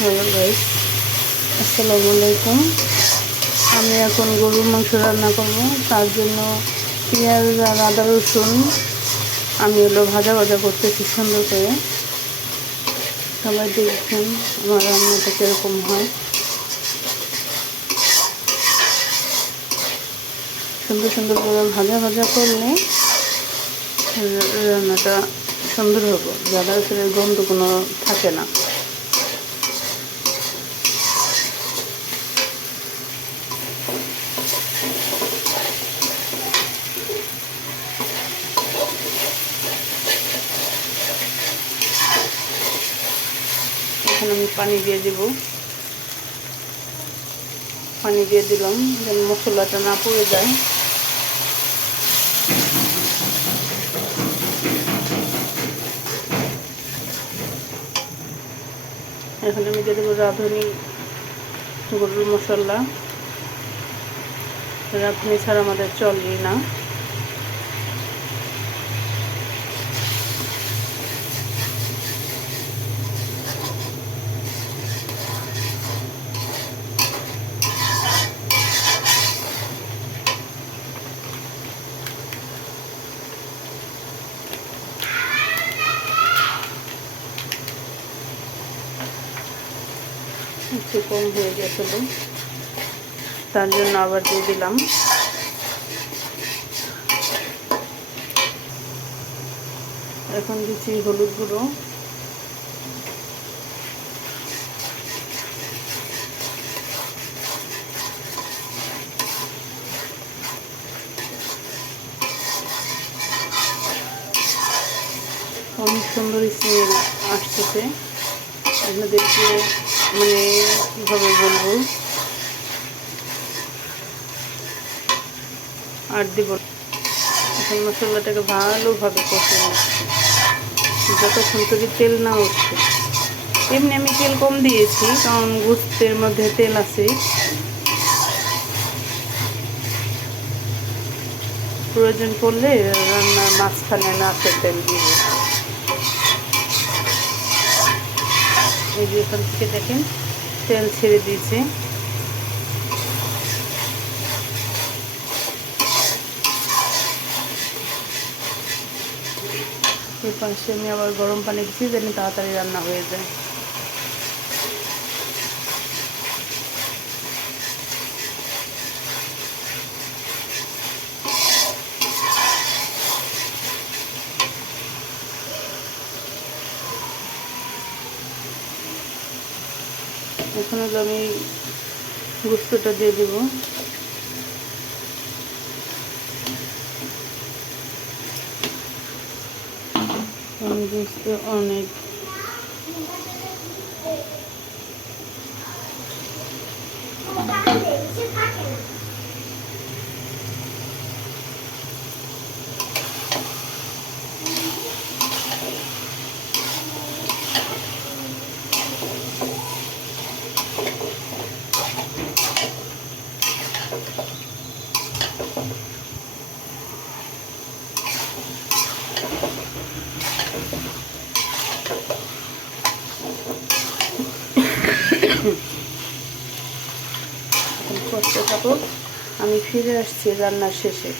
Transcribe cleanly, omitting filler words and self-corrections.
Hello guys, আসসালামু আলাইকুম। আমি এখন গরুর মাংস রান্না করব। তার জন্য পেঁয়াজ আর আদা রসুন আমি ভাজা ভাজা করতেছি সুন্দর করে। সবাই দেখছেন আমার রান্নাটা কীরকম হয়। সুন্দর সুন্দর করে ভাজা ভাজা করলে রান্নাটা সুন্দর হবে, আদা রসুনের গন্ধ কোনো থাকে না। এখন আমি পানি দিয়ে দিব। পানি দিয়ে দিলাম যেন মশলাটা না পুড়ে যায়। এখন আমি দিয়ে দেবো রাঁধুনি গরুর মশলা। রাঁধুনি ছাড়া আমাদের চলেই না। একটু কম হয়ে গেছিল, তার জন্য আবার দিয়ে দিলাম। এখন দিচ্ছি হলুদ গুঁড়ো, অনেক সুন্দর স্মেল আসতেছে। আপনাদেরকে মানে কীভাবে বলবো, আর দিব। এখন মশলাটাকে ভালোভাবে কষে নিচ্ছি যতক্ষণ করে তেল না উঠছে। এমনি আমি তেল কম দিয়েছি, কারণ গোস্তের মধ্যে তেল আছে। প্রয়োজন পড়লে রান্নার মাঝখানে নাচের তেল দিব। এই যে এখান থেকে দেখেন তেল ছেড়ে দিয়েছে। এই পাশে আমি আবার গরম পানি দিচ্ছি যেন তাড়াতাড়ি রান্না হয়ে যায়। এখন আমি গোস্তটা দিয়ে দেব। গোস্ত অনেক কষ্ট থাকুক, আমি ফিরে আসছি রান্নার শেষে।